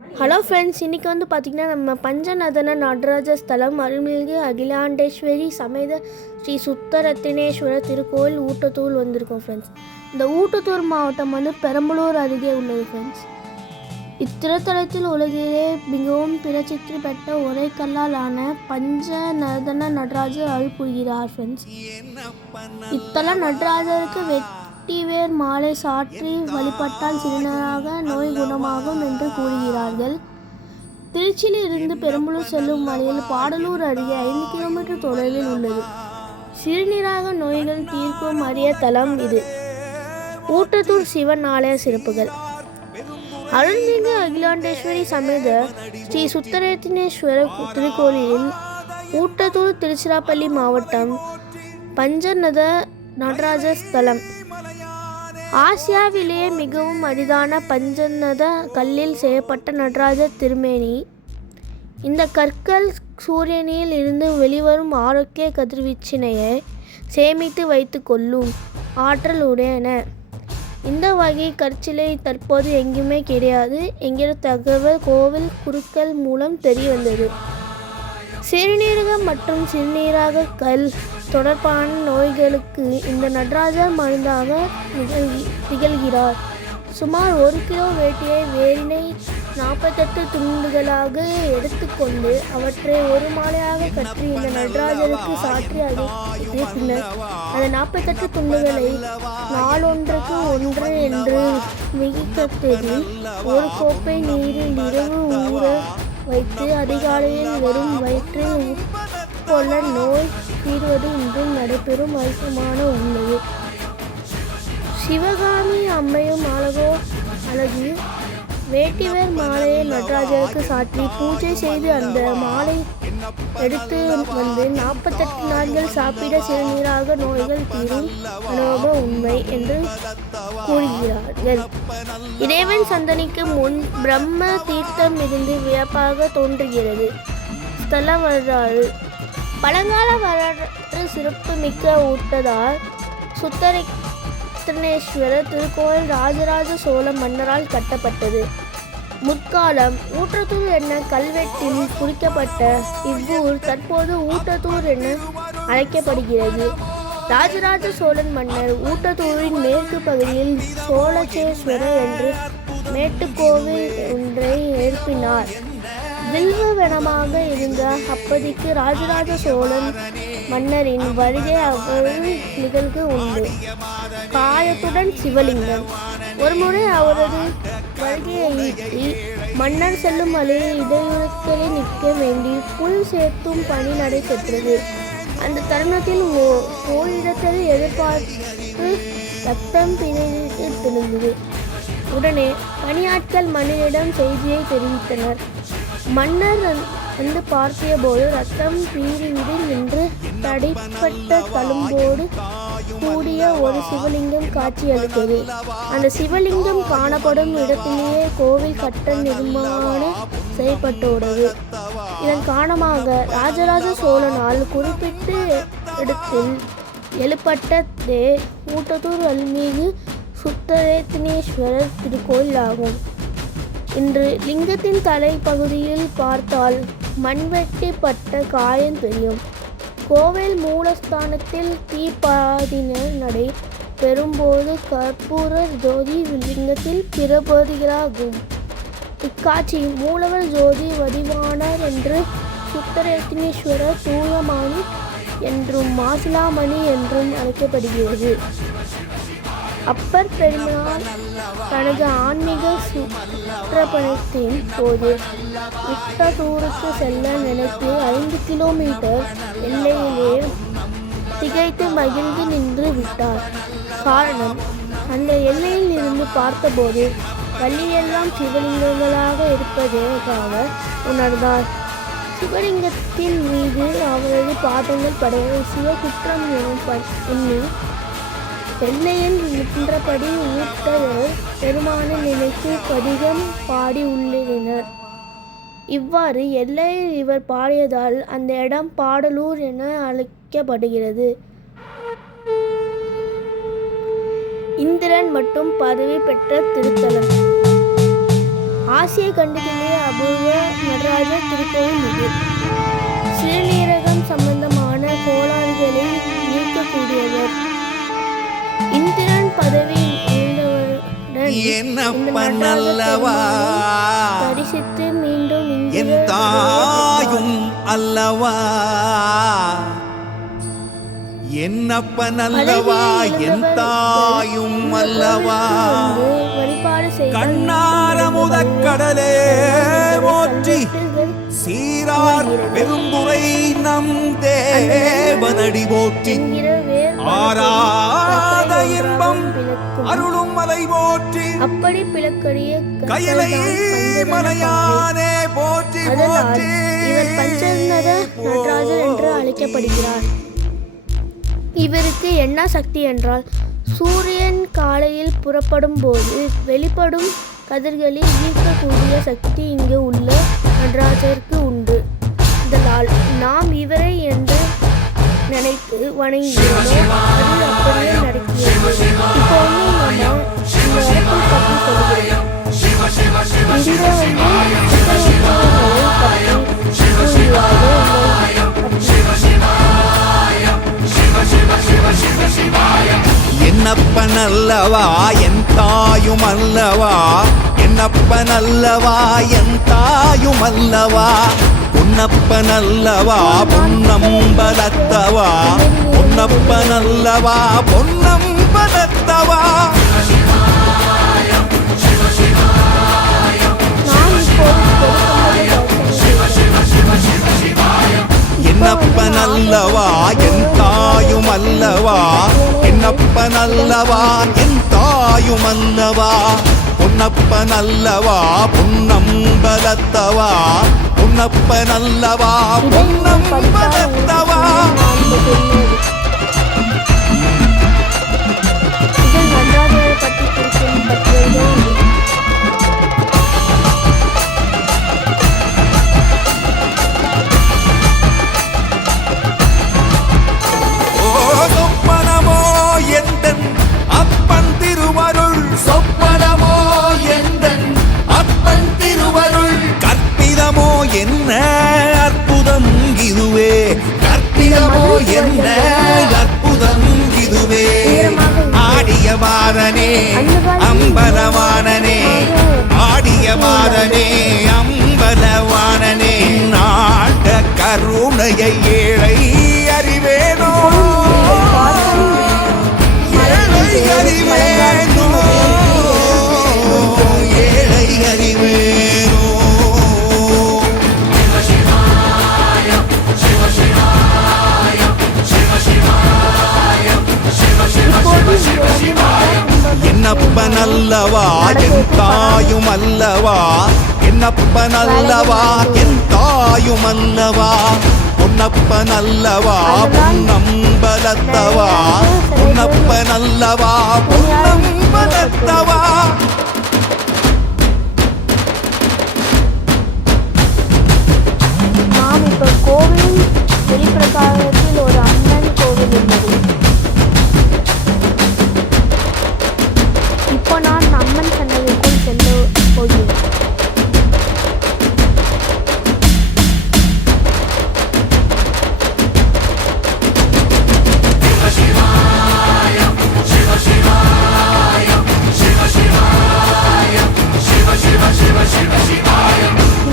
Hello friends, இன்றைக்கி பார்த்திங்கன்னா நம்ம பஞ்சநதன நடராஜ ஸ்தலம் அருள்மிகு அகிலாண்டேஸ்வரி சமேத ஸ்ரீ சுத்தரத்தினேஸ்வரர் திருக்கோயில் ஊட்டத்தூர் வந்திருக்கோம் ஃப்ரெண்ட்ஸ். இந்த ஊட்டத்தூர் மாவட்டம் பெரம்பலூர் அருகே உள்ளது ஃப்ரெண்ட்ஸ். இத்திருத்தலத்தில் உலகிலே மிகவும் பிரசித்தி பெற்ற ஒரே கல்லால் ஆன பஞ்சநதன நடராஜர் அருள் புரிகிறார் ஃப்ரெண்ட்ஸ். இத்தலம் நடராஜருக்கு வெட்டிவேர் மாலை சாற்றி வழிபட்டால் சிறுநீராக நோய் குணமாகும் என்று கூறுகிறார்கள். திருச்சியில் இருந்து பெரம்பலூர் செல்லும் வழியில் பாடலூர் அருகே 5 கிலோமீட்டர் தொலைவில் உள்ளது. சிறுநீராக நோய்கள் தீர்க்கும் அரிய தலம் இது. ஊட்டத்தூர் சிவன் ஆலய சிறப்புகள். அருள்மிகு அகிலாண்டேஸ்வரி சமேத ஸ்ரீ சுத்தரத்தினேஸ்வரர் திருக்கோயிலில் ஊட்டத்தூர் திருச்சிராப்பள்ளி மாவட்டம் பஞ்சநத நடராஜ ஸ்தலம். ஆசியாவிலேயே மிகவும் அரிதான பஞ்சநத கல்லில் செய்யப்பட்ட நடராஜர் திருமேனி. இந்த கற்கள் சூரியனில் இருந்து வெளிவரும் ஆரோக்கிய கதிர்வீச்சினையை சேமித்து வைத்து கொள்ளும் ஆற்றல் உடையன. இந்த வகை கற்சிலை தற்போது எங்குமே கிடையாது என்கிற தகவல் கோவில் குருக்கள் மூலம் தெரிய வந்தது. சிறுநீரகம் மற்றும் சிறுநீரக கல் தொடர்பான நோய்களுக்கு இந்த நடராஜர் மருந்தாக திகழ்கிறார். சுமார் 1 கிலோ வேட்டியை வேரினை 48 துண்டுகளாக எடுத்துக்கொண்டு அவற்றை ஒரு மாலையாக கற்றி இந்த நடராஜருக்கு சாற்றி அதை பின்னர் அந்த 48 துண்டுகளை நாளொன்றுக்கு 1 என்று மிகிக்கத்தில் ஒரு கோப்பை நீரில் இரவு ஊற வைத்து அதிகாலையில் வெறும் வயிற்றில் உட்கொள்ள நோய் தீர்வது இன்றும் நடைபெறும் அதிசயமான உள்ளது. சிவகாமி அம்மையும் அழகு வேட்டிவேர் மாலையை நடராஜருக்கு சாற்றி பூஜை செய்து அந்த மாலை எடுத்து வந்து 48 நாட்கள் சாப்பிட சிறுநீராக நோய்கள் தீரும் அனுபவ உண்மை என்று கூறுகிறார்கள். இறைவன் சந்தனிக்கு முன் பிரம்ம தீர்த்தம் இருந்து வியப்பாக தோன்றுகிறது. ஸ்தல வரலாறு. பழங்கால வரலாற்று சிறப்பு மிக்க ஊட்டதால் சுத்தரத்தினேஸ்வரர் திருக்கோயில் ராஜராஜ சோழ மன்னரால் கட்டப்பட்டது. முற்காலம் ஊட்டத்தூர் என கல்வெட்டில் குறிக்கப்பட்ட இவ்வூர் தற்போது ஊட்டத்தூர் என அழைக்கப்படுகிறது. ராஜராஜ சோழன் மன்னர் ஊட்டத்தூரின் மேற்கு பகுதியில் சோழசேஸ்வரர் என்று மேட்டுக்கோவில் ஒன்றை எழுப்பினார். வில்வ வனமாக இருந்த அப்பதிக்கு ராஜராஜ சோழன் மன்னரின் வருகை அவ்வளவு நிகழ்வு உண்டு. காயத்துடன் சிவலிங்கம். ஒருமுறை அவரது வருகையையொட்டி மன்னர் செல்லும் வழியில் இடையூறுகளில் நிற்க வேண்டி புல் சேர்த்தும் பணி நடைபெற்றது. அந்த தருணத்தில் ஓரிடத்தில் எதிர்பார்த்து ரத்தம் பிணைந்தது. உடனே பணியாட்கள் மன்னரிடம் செய்தியை தெரிவித்தனர். மன்னர் வந்து பார்த்திய போது ரத்தம் பீறிவிடு என்று தடைப்பட்ட தழும்போடு கூடிய ஒரு சிவலிங்கம் காட்சியளித்தது. அந்த சிவலிங்கம் காணப்படும் இடத்திலேயே கோவில் கட்ட நிர்மாணம் செய்யப்பட்டுள்ளது. இதன் காரணமாக ராஜராஜ சோழனால் குறிப்பிட்ட இடத்தில் எழுப்பட்டதே ஊட்டத்தூர் அருள்மிகு சுத்தரத்தினேஸ்வரர் திருக்கோயில் ஆகும். இன்று லிங்கத்தின் தலைப்பகுதியில் பார்த்தால் மண்வெட்டிப்பட்ட காயம் தெரியும். கோவில் மூலஸ்தானத்தில் தீபாராதனை நடை பெறும்போது கற்பூர ஜோதி லிங்கத்தில் பிரபோதிகளாகும். இக்காட்சி மூலவர் ஜோதி வடிவானார் என்று சுத்தரத்தினேஸ்வரர் தூயமானி என்றும் மாசிலாமணி என்றும் அழைக்கப்படுகிறது. அப்பர் பெருமாள் தனது ஆன்மீக சுற்றுப்பயணத்தின் போது ஊட்டத்தூருக்கு செல்ல நினைத்து 5 கிலோமீட்டர் எல்லையிலே திகைத்து மகிழ்ந்து நின்று விட்டார். காரணம், அந்த எல்லையில் இருந்து பார்த்தபோது வள்ளியெல்லாம் சிவலிங்கங்களாக இருப்பதாக உணர்ந்தார். சிவலிங்கத்தின் மீது அவரது பாதங்கள் படுவது சிவகுற்றம் எண்ணி எல்லையில் நின்றபடி ஊட்டவர் பெருமானை நினைத்து பதிகம் பாடி உள்ளினர். இவ்வாறு எல்லையில் இவர் பாடியதால் அந்த இடம் பாடலூர் என அழைக்கப்படுகிறது. இந்திரன் மட்டும் பதவி பெற்ற திருத்தலம். ஆசிய கண்டத்திலே அபூர்வ நடராஜர் திருக்கோயில் இது. சிறுநீரகம் சம்பந்தமான கோளாறுகளை நீக்கக்கூடியவர். இந்திரன் பதவி தரிசித்து மீண்டும் தாயும் அல்லவா, என்னப்பன் அல்லவா, என் தாயும் அல்லவா, கண்ணார முதக்கடலே போற்றி, சீரார் பெருந்துரை நம் தேவனடி போற்றி, ஆராத இன்பம் அருளும் மலை போற்றி, அப்படி பிளக்கடிய கையிலை மலையானே போற்றி போற்றி. இவர் பஞ்சநத நடராஜர் என்று அழைக்கப்படுகிறார். இவருக்கு என்ன சக்தி என்றால், சூரியன் காலையில் புறப்படும் போது வெளிப்படும் கதிர்களில் ஈர்க்கக்கூடிய சக்தி இங்கு உள்ள நடராஜருக்கு உண்டு. இதனால் நாம் இவரை என்று நினைத்து வணங்கினோம், அது அப்படியே நடக்கிறது. இப்போ நம்ம இந்த இடத்தை பற்றி சொல்கிறோம். என்னப்பன் அல்லவா, என் தாயும் அல்லவா, என்னப்பன் அல்லவா, என் தாயும் அல்லவா, பொன்னப்பன் அல்லவா, பொன்னம்பலத்தவா, பொன்னப்பன் அல்லவா, பொன்னம்பலத்தவா. என்னப்பன் அல்லவா, என் தாயும் அல்லவா, என்னப்பன் அல்லவா, என் தாயும் அல்லவா, பொன்னப்பன் அல்லவா, பொன்னம்பலத்தவா, பொன்னப்பன் அல்லவா, பொன்னம்பலத்தவா. என்ன அற்புதம் இதுவே, கற்பிதமோ என்ன அற்புதம் இதுவே, ஆடிய மாதனே அம்பலவானனே, ஆடிய மாதனே அம்பலவானனே, நாட கருணையை ஏழை அறிவேனோ, ஏழை அறிவேனோ, ஏழை அறிவேனோ. என்னப்பன் அல்லவா, என் தாயும் அல்லவா, என்னப்பன் அல்லவா, என் தாயும் அல்லவா, பொன்னப்பன் அல்லவா, பொன்னம்பலத்தவா, பொன்னப்பன் அல்லவா, பொன்னம்பலத்தவா. நாம் இப்ப கோவில் வெளிப்பிரகாரத்தில் ஒரு அம்மன் கோவில் உள்ளது. இப்போ நான் அம்மன் சன்னதிக்குள் செல்ல போகிறேன்.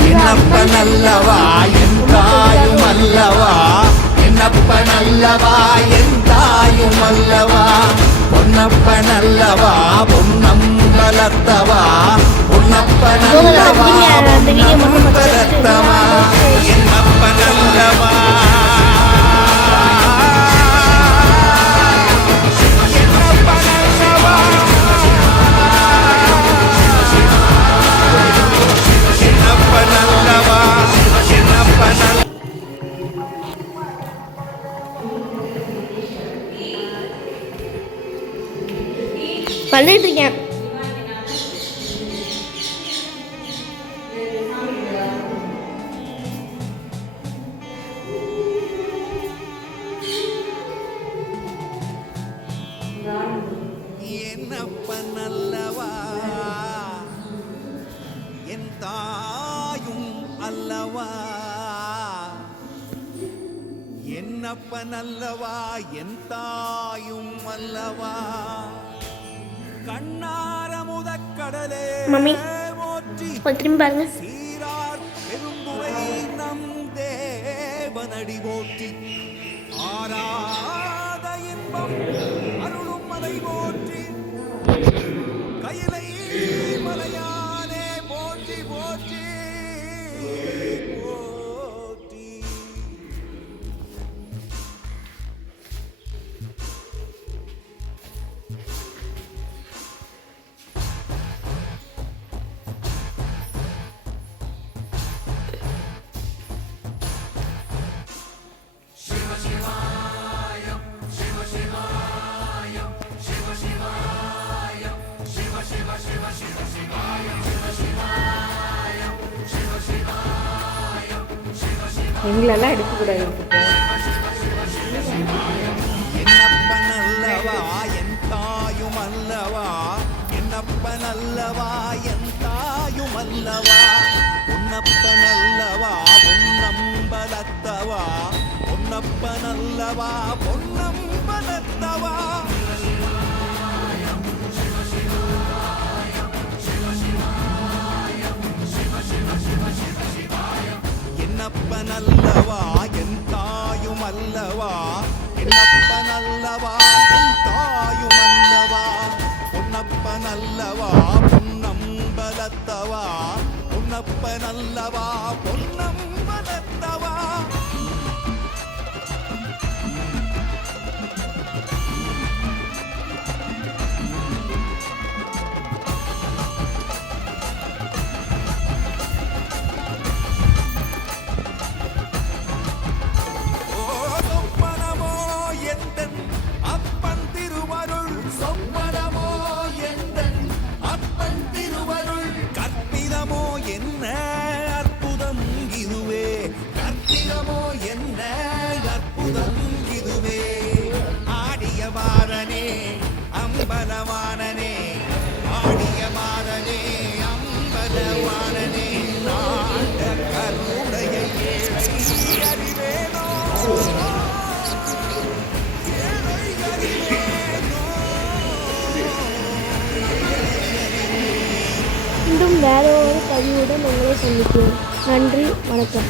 என்னப்பன் அல்லவா, என் தாயும் அல்லவா, என்னப்பன் அல்லவா, என் தாயும் அல்லவா, பொன்னப்பன் அல்லவா, பொன்னம்பலத்தவா, பொன்னப்பன் அல்லவா, பொன்னம்பலத்தவா, என்னப்பன் அல்லவா, பண்ணிட்டு இருக்கேன். என்னப்பன் அல்லவா, என் என்னப்பன் அல்லவா என் தாயும் அல்லவா கண்ணார முதக்கடலே மம்மி போற்றி திரும்பி பாருங்க. சீரார் பெரும்புரை நம் தேவனடி போற்றி ஆராத இன்பம் அருளும் மலை போற்றி கையிலை மலையானே போற்றி போற்றி போற்றி. எங்களெல்லாம் எடுக்கக்கூடாது. என்னப்பன் அல்லவா என் தாயும் அல்லவா என்னப்பன் அல்லவா என் தாயும் அல்லவா பொன்னப்பன் அல்லவா பொன்னம்பலத்தவா பொன்னப்பன் அல்லவா பொன்னம்பலத்தவா என்னப்பன் அல்லவா என் தாயும் அல்லவா என்னப்பன் அல்லவா என் தாயும் அல்லவா பொன்னப்பன் அல்லவா பொன்னம்பலத்தவா பொன்னப்பன் அல்லவா பொன்னம்பலத்தவா சொப்பனமோ எந்தன் அப்பன் திருவருள் சொப்பனமோ எந்தன் அப்பன் திருவருள் கற்பிதமோ என்ன அற்புதம் இதுவே கற்பிதமோ என்ன அற்புதம் இதுவே ஆடிய மாறனே அம்பலவானனே ஆடிய மாறனே அம்பலவானனே நாட கருடைய ஏழை அறிவேனோ மீண்டும் வேற ஒரு பதிவுடன் உங்களை சந்திக்கிறேன். நன்றி, வணக்கம்.